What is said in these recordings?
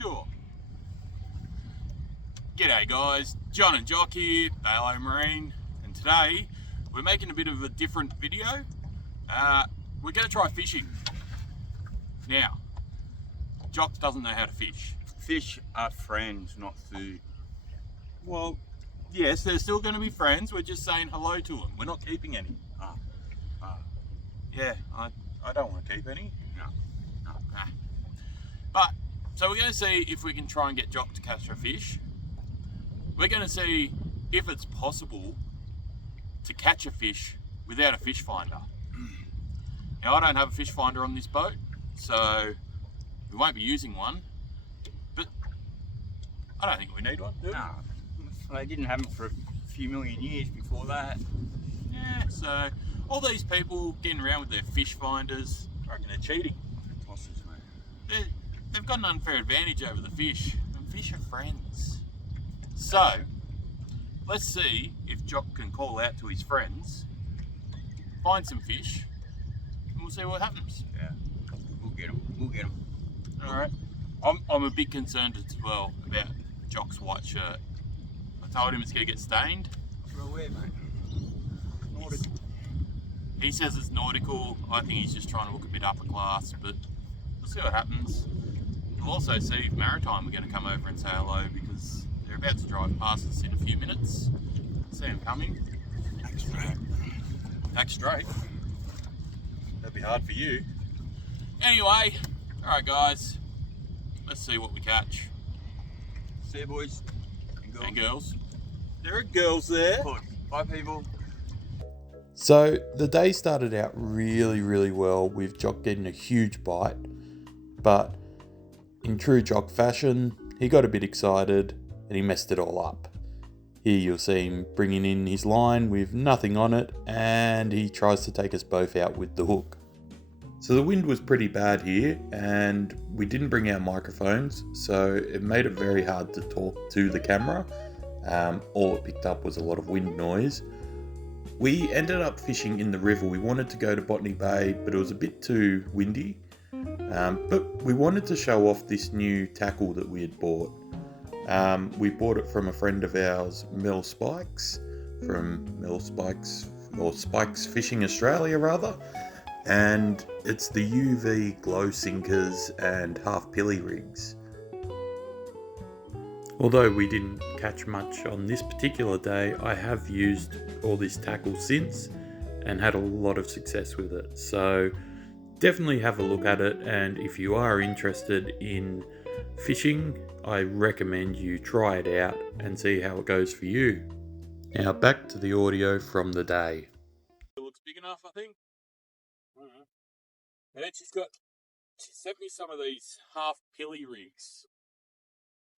Sure. G'day guys, John and Jock here, BALO Marine, and today we're making a bit of a different video. We're going to try fishing. Now, Jock doesn't know how to fish. Fish are friends, not food. Well, yes, they're still going to be friends, we're just saying hello to them. We're not keeping any. Yeah, I don't want to keep any. No. But, so we're going to see if we can try and get Jock to catch a fish. We're going to see if it's possible to catch a fish without a fish finder. Now, I don't have a fish finder on this boat, so we won't be using one, but I don't think we need one, do we? No, they didn't have them for a few million years before that. Yeah, so all these people getting around with their fish finders, I reckon they're cheating. Tosses, mate. They've got an unfair advantage over the fish, and fish are friends. So, let's see if Jock can call out to his friends, find some fish, and we'll see what happens. Yeah, we'll get them. Alright. I'm a bit concerned as well about Jock's white shirt. I told him it's going to get stained. Well, where, mate? Nautical. He says it's nautical. I think he's just trying to look a bit upper class, but we'll see what happens. We'll also see if Maritime are going to come over and say hello, because they're about to drive past us in a few minutes. See them coming. Back straight. That'd be hard for you. Anyway, alright guys, let's see what we catch. See you, boys and girls. And girls. There are girls there. Good. Bye, people. So the day started out really well with Jock getting a huge bite, but in true Jock fashion, he got a bit excited and he messed it all up. Here you'll see him bringing in his line with nothing on it, and he tries to take us both out with the hook. So the wind was pretty bad here, and we didn't bring our microphones, so it made it very hard to talk to the camera. All it picked up was a lot of wind noise. We ended up fishing in the river. We wanted to go to Botany Bay, but it was a bit too windy. But we wanted to show off this new tackle that we had bought. We bought it from a friend of ours, Mel Spikes, from Mel Spikes, or Spikes Fishing Australia rather. And it's the UV glow sinkers and half pilly rigs. Although we didn't catch much on this particular day, I have used all this tackle since and had a lot of success with it. So definitely have a look at it, and if you are interested in fishing, I recommend you try it out and see how it goes for you. Now back to the audio from the day. It looks big enough, I think. And then she sent me some of these half pilly rigs.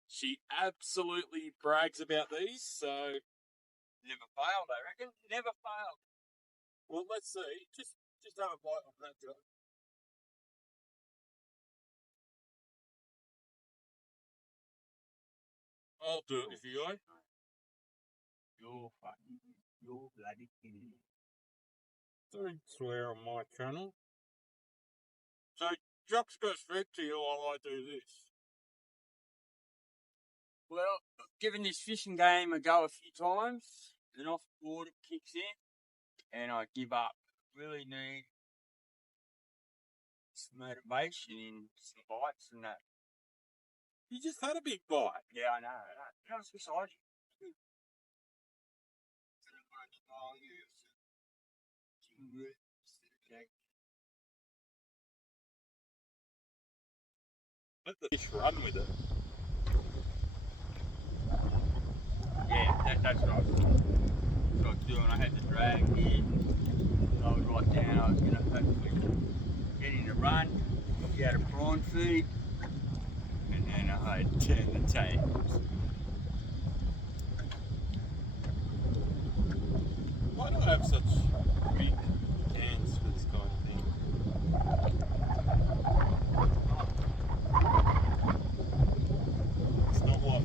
She absolutely brags about these, so Never failed, I reckon. Never failed. well, let's see. Just have a bite on that, Joe. I'll do it if you go. You're bloody kidding. Don't swear on my channel. So, Jock's going to speak to you while I do this. Well, given this fishing game a go a few times, then off the board it kicks in, and I give up. Really need some motivation in some bites and that. You just had a big bite. Yeah, I know. I was beside you. Let the fish run with it. Yeah, that's what I was doing. I had the drag in. I was right down. I was going to hopefully get in a run, get a prawn feed, and then I had turned the tables. Why do I have such big hands for this kind of thing? It's not what.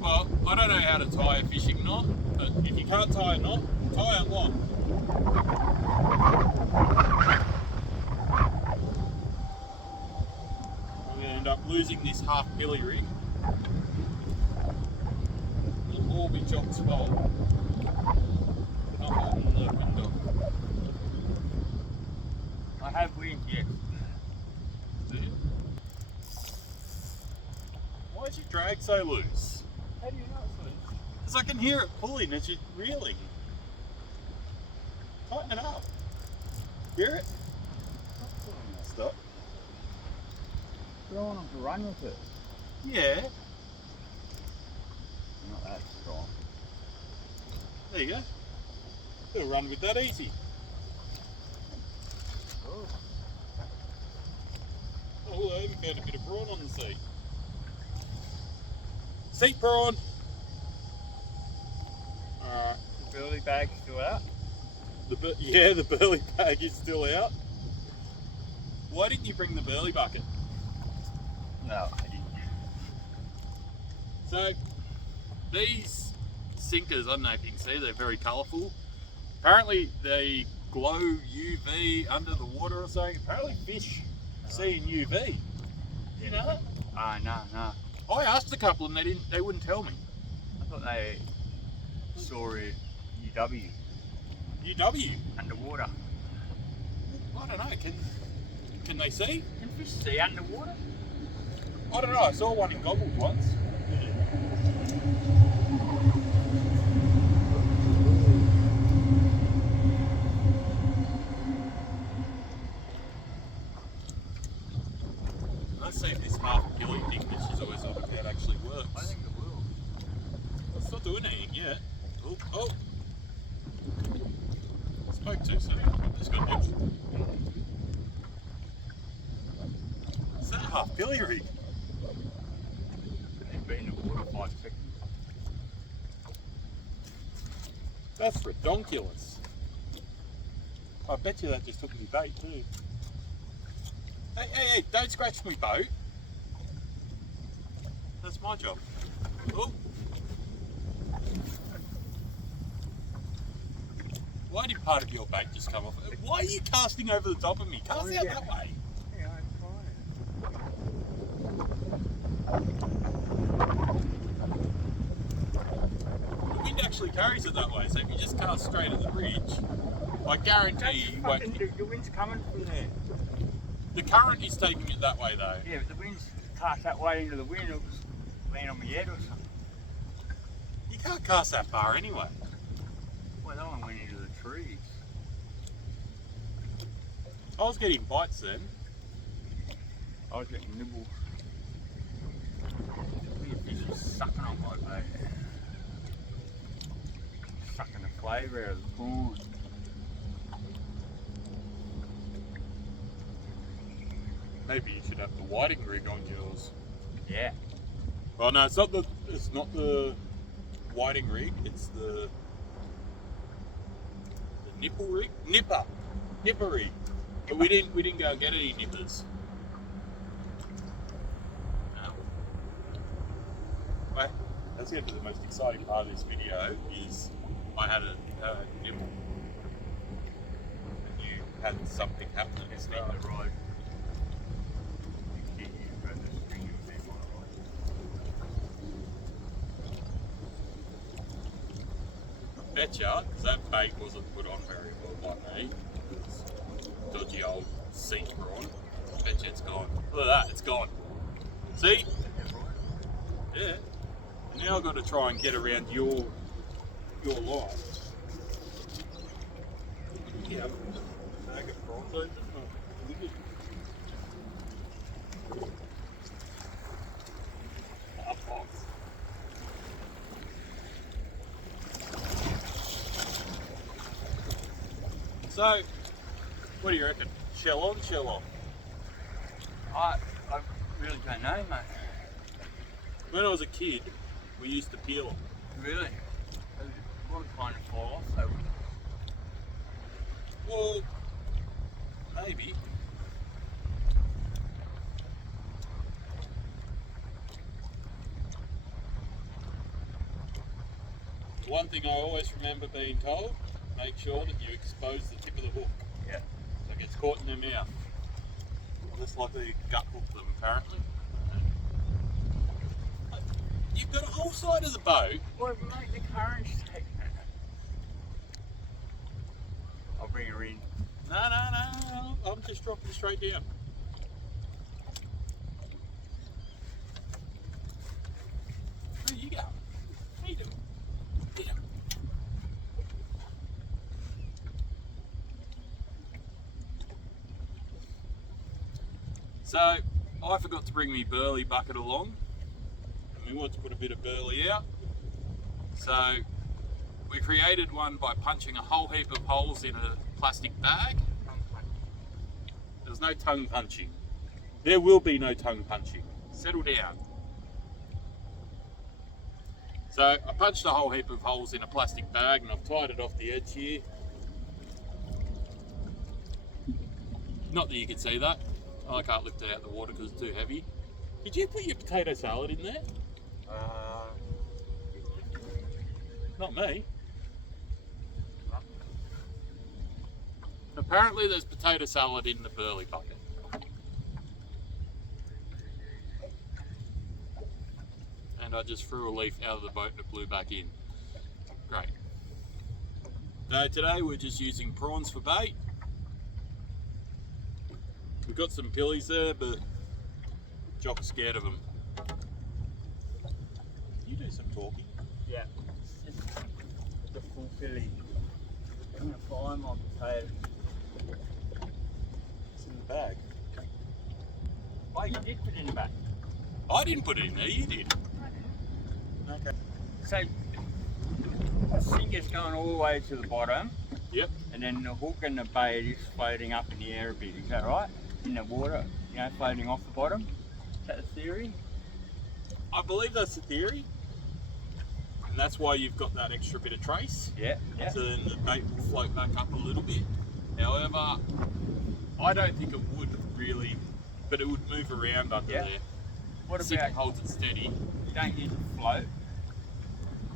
Well, I don't know how to tie a fishing knot, but if you can't tie a knot, tie a knot. ended up losing this half billy rig. It'll all be Jock's fault. Not opening the window. I have wind, yes. Why is your drag so loose? How do you know it's loose? Because I can hear it pulling as you're reeling. Tighten it up. Hear it? Stop. You don't want them to run with it. Yeah. Not that strong. There you go. It'll run with that easy. Oh. Oh, I even found a bit of prawn on the seat. Seat prawn. Alright. The burley bag's still out. Yeah, the burley bag is still out. Why didn't you bring the burley bucket? No, I didn't. So, these sinkers, I don't know if you can see, they're very colourful. Apparently they glow UV under the water or something. Apparently fish see in UV. You know that? No. I asked a couple and they wouldn't tell me. I thought they saw it UW, UW? underwater. I don't know, can they see? Can fish see underwater? I don't know, I saw one in goggles once. Let's see if this half gilly thing that she's always on about actually works. I think it will. It's not doing anything yet. Oh. Spoke too soon. It's got a nibble. Is that a half billy rig? They've been in the water 5 seconds. That's redonkulous. I bet you that just took me bait too. Hey, don't scratch my boat. That's my job. Oh. Why did part of your bait just come off? Why are you casting over the top of me? Cast out that way. Yeah, I'm fine. The wind actually carries it that way, so if you just cast straight at the ridge, I guarantee you won't. The wind's coming from there. The current is taking it that way though. Yeah, but the wind's cast that way into the wind, it'll just land on my head or something. You can't cast that far anyway. Well, that one went into the trees. I was getting bites then. I was getting nibbled. The fish was sucking on my bait. Sucking the flavour out of the prawn. Maybe you should have the whiting rig on yours. Yeah. Oh no, it's not the whiting rig. It's the nipple rig. Nipper rig. But we didn't go and get any nippers. No. Well, let's get to the most exciting part of this video. Is I had a nibble, and you had something happen at the It's start. on the road. Betcha, because that bait wasn't put on very well by me. It's dodgy old sea prawn. Betcha it's gone. Look at that, it's gone. See? Yeah. And now I've got to try and get around your line. Yeah. Bag of prawns open. Oh, look at box. So, what do you reckon? Shell on, shell off? I really don't know, mate. When I was a kid, we used to peel them. Really? They would kind of fall off, though. Well, maybe. One thing I always remember being told, make sure that you expose the tip of the hook. Yeah. So it gets caught in their mouth. Less likely to gut hook them, apparently. You've got a whole side of the boat. Well, mate, the current's taking it. I'll bring her in. No, I'm just dropping straight down. Where you go? What are you doing? Get him. So, I forgot to bring me burley bucket along. And we want to put a bit of burley out. So, we created one by punching a whole heap of holes in a plastic bag. There's no tongue punching. There will be no tongue punching. Settle down. So I punched a whole heap of holes in a plastic bag and I've tied it off the edge here. Not that you can see that. I can't lift it out of the water because it's too heavy. Did you put your potato salad in there? Not me. Apparently there's potato salad in the burley bucket. And I just threw a leaf out of the boat and it blew back in. Great. So today we're just using prawns for bait. We've got some pillies there, but Jock's scared of them. You do some talking. Yeah. The full filly. I'm gonna fry my potato. It's in the bag. Oh, you did put it in the bag. I didn't put it in there, you did. Okay. So the sinker's going all the way to the bottom. Yep. And then the hook and the bait is floating up in the air a bit. Is that right? In the water, you know, floating off the bottom. Is that the theory? I believe that's the theory. And that's why you've got that extra bit of trace. Yeah. Yeah. So then the bait will float back up a little bit. However, I don't think it would really, but it would move around under there. What Sinker about holds it steady. you don't use a float?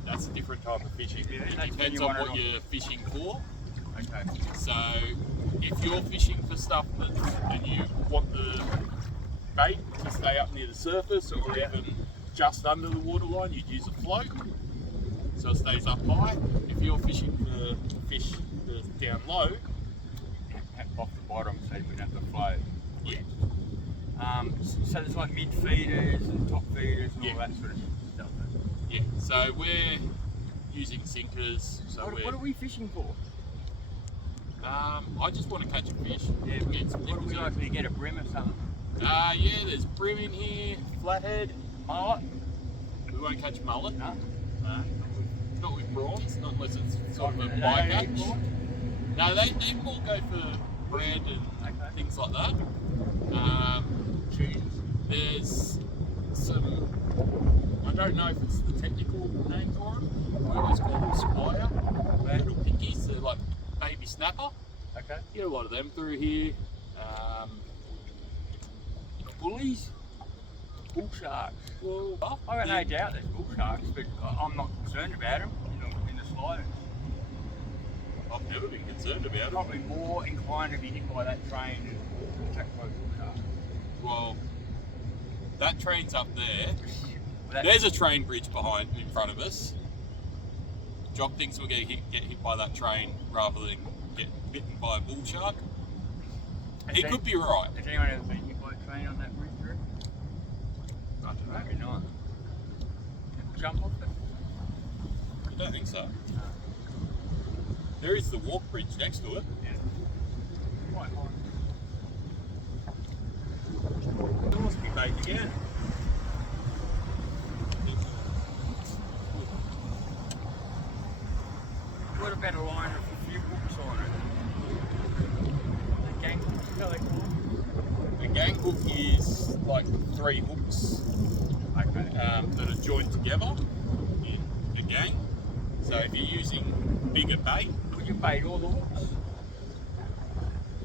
That's a different type of fishing. Yeah, It that's when depends you on want it what on. you're fishing for. Okay. So if you're fishing for stuff and you want the bait to stay up near the surface or even just under the waterline, you'd use a float so it stays up high. If you're fishing for fish that's down low, Off the bottom so you wouldn't have to float. yeah, So there's like mid feeders and top feeders and Yeah. all that sort of stuff. yeah. So we're using sinkers. So What are we fishing for? I just want to catch a fish. Yeah, Get some what do we nipples like to get a brim or something? in. Yeah, there's brim in here, flathead. Mullet? We won't catch mullet. No. No. Not with prawns, not unless it's sort of a They don't bycatch. eat prawns? No, they more go for bread and Okay. things like that. Cheese. There's some, I don't know if it's the technical name for them. We always call them squire. Little pickies, they're like baby snapper. Okay. Get a lot of them through here. Bullies? Bull sharks. Well, I got no doubt there's bull sharks, but I'm not concerned about them in the sliders. I've never been concerned about it. Probably more inclined to be hit by that train and attacked by a bull shark. Well, that train's up there. Well, that- There's a train bridge in front of us. Jock thinks we're going to get hit by that train rather than get bitten by a bull shark. He could be right. Has anyone ever been hit by a train on that bridge route? I don't know. Maybe not. People jump off it? I don't think so. There is the walk bridge next to it. Yeah. Quite high. There must be bait again. What about a line with a few hooks on it? The gang hooks, how they call them? The gang hook is like 3 hooks Okay. that are joined together in a gang. So if you're using bigger bait Would you bait all the hooks?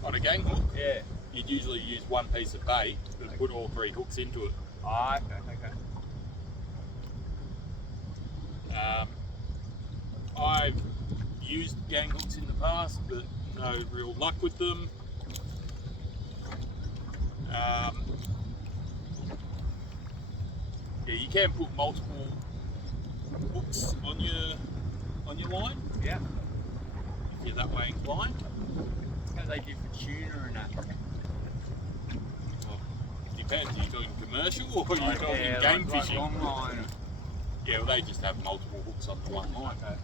on a gang hook, Yeah. you'd usually use one piece of bait but put all 3 hooks into it. Ah, okay. I've used gang hooks in the past, but no real luck with them. Yeah, Yeah, you can put multiple hooks on your line Yeah. if you're that way inclined. How they do for tuna and that? Well, depends. Are you talking commercial or are you talking Yeah, game like fishing? long line. Yeah, well, they just have multiple hooks on the one line. Okay.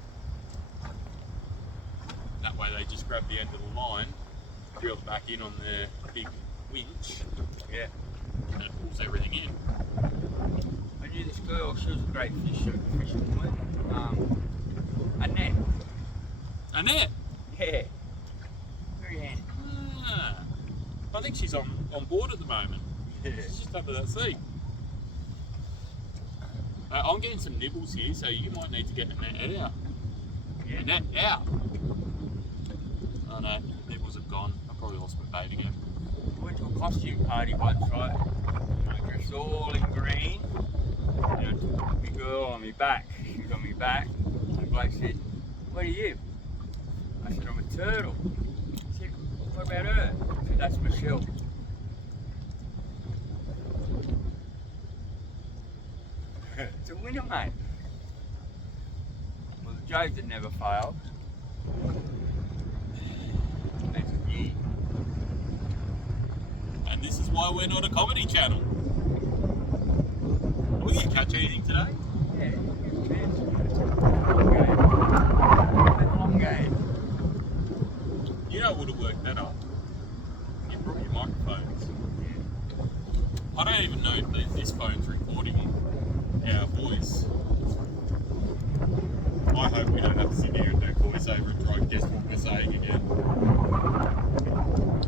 That way they just grab the end of the line, reel it back in on their big winch, Yeah. and it pulls everything in. I knew this girl, she was a great fishing woman. Annette. Annette! Yeah. Very handy. Ah, I think she's on board at the moment. Yeah. She's just under that seat. I'm getting some nibbles here, so you might need to get Annette out. Yeah. Annette out! Oh no, nibbles have gone. I probably lost my bait again. I went to a costume party once, right? I dressed all in green. And I took my girl on my back. She was on my back. And the bloke said, "What are you?" I said, "I'm a turtle." He said, "What about her?" I said, "That's Michelle." It's a winner, mate. Well, the joke that never failed. That's you. And this is why we're not a comedy channel. Will you catch anything today? Yeah, long game. You know what would have worked better? You brought your microphones. I don't even know if this phone's recording our voice. I hope we don't have to sit here and do voiceover and try and guess what we're saying again.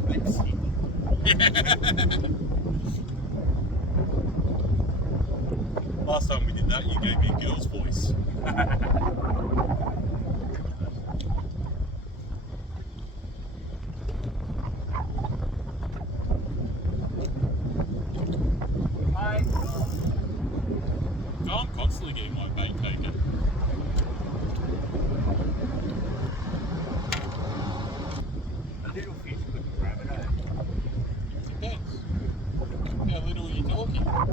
Lip sync. Last time we did that, you gave me a girl's voice. I'm constantly getting my bait taken. A little fish couldn't grab it, eh? Depends. How little are you talking? How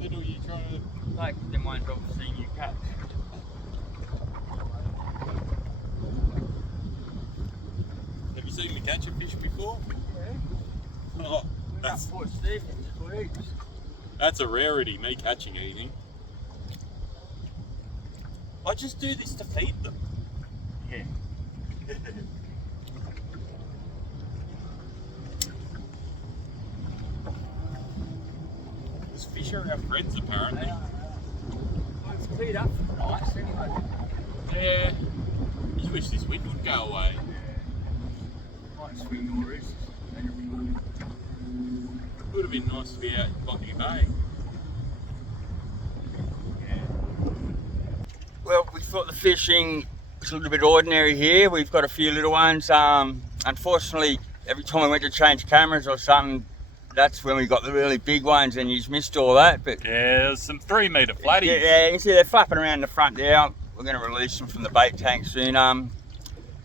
little are you trying to... Like the ones I've seen you catch. Have you seen me catch a fish before? Yeah. Oh, that's Port Stephens for weeks. That's a rarity, me catching anything. I just do this to feed them. Yeah. These fish are our friends, apparently. Well, it's cleared up for nice anyway. Yeah. Just wish this wind would go away. Might swing your wrists. Would have been nice to be out in Botany Bay. Yeah. Well, we thought the fishing was a little bit ordinary here. We've got a few little ones. Unfortunately, every time we went to change cameras or something, that's when we got the really big ones, and you've missed all that. But Yeah, there's some 3 metre flatties. yeah, you can see they're flapping around the front there. We're going to release them from the bait tank soon.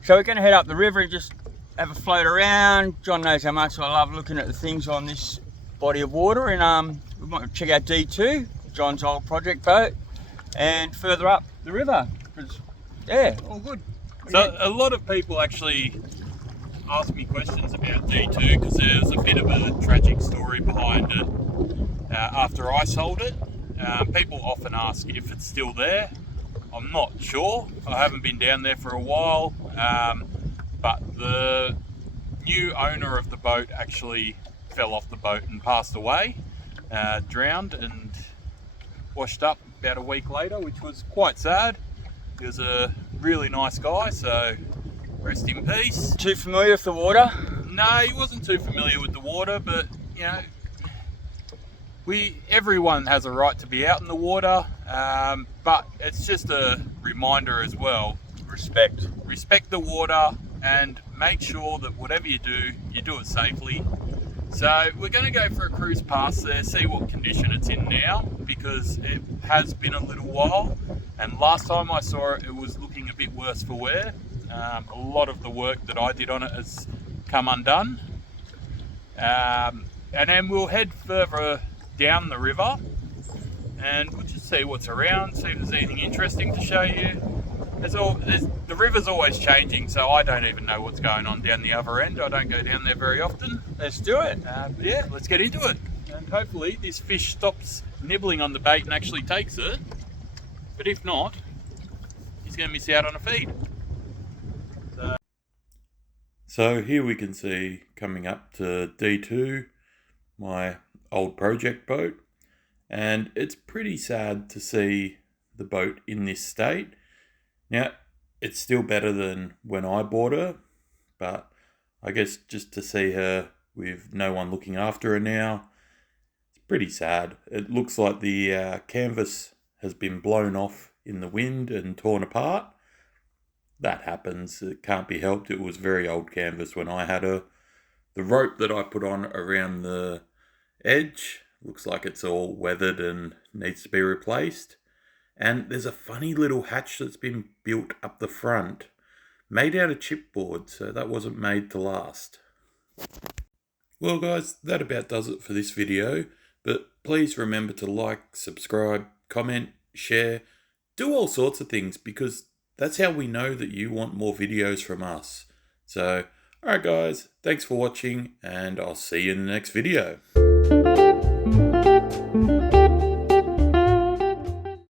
So we're going to head up the river and just have a float around. John knows how much I love looking at the things on this body of water, and we might check out DEETOO, John's old project boat, and further up the river. Yeah, all good. So a lot of people actually ask me questions about DEETOO because there's a bit of a tragic story behind it. After I sold it, people often ask if it's still there. I'm not sure. I haven't been down there for a while, but the new owner of the boat actually fell off the boat and passed away, drowned and washed up about a week later, which was quite sad. He was a really nice guy, so rest in peace. Too familiar with the water? No, he wasn't too familiar with the water, but you know, everyone has a right to be out in the water, but it's just a reminder as well. Respect the water and make sure that whatever you do it safely. So we're going to go for a cruise past there, see what condition it's in now, because it has been a little while, and last time I saw it, it was looking a bit worse for wear. A lot of the work that I did on it has come undone. And then we'll head further down the river and we'll just see what's around, see if there's anything interesting to show you. The river's always changing, so I don't even know what's going on down the other end. I don't go down there very often. Let's do it. But yeah, let's get into it. And hopefully this fish stops nibbling on the bait and actually takes it. But if not, he's going to miss out on a feed. So here we can see coming up to DEETOO, my old project boat, and it's pretty sad to see the boat in this state. Now, it's still better than when I bought her, but I guess just to see her with no one looking after her now, it's pretty sad. It looks like the canvas has been blown off in the wind and torn apart. That happens, it can't be helped. It was very old canvas when I had her. The rope that I put on around the edge looks like it's all weathered and needs to be replaced. And there's a funny little hatch that's been built up the front, made out of chipboard, so that wasn't made to last. Well guys, that about does it for this video, but please remember to like, subscribe, comment, share, do all sorts of things, because that's how we know that you want more videos from us. So, alright guys, thanks for watching, and I'll see you in the next video.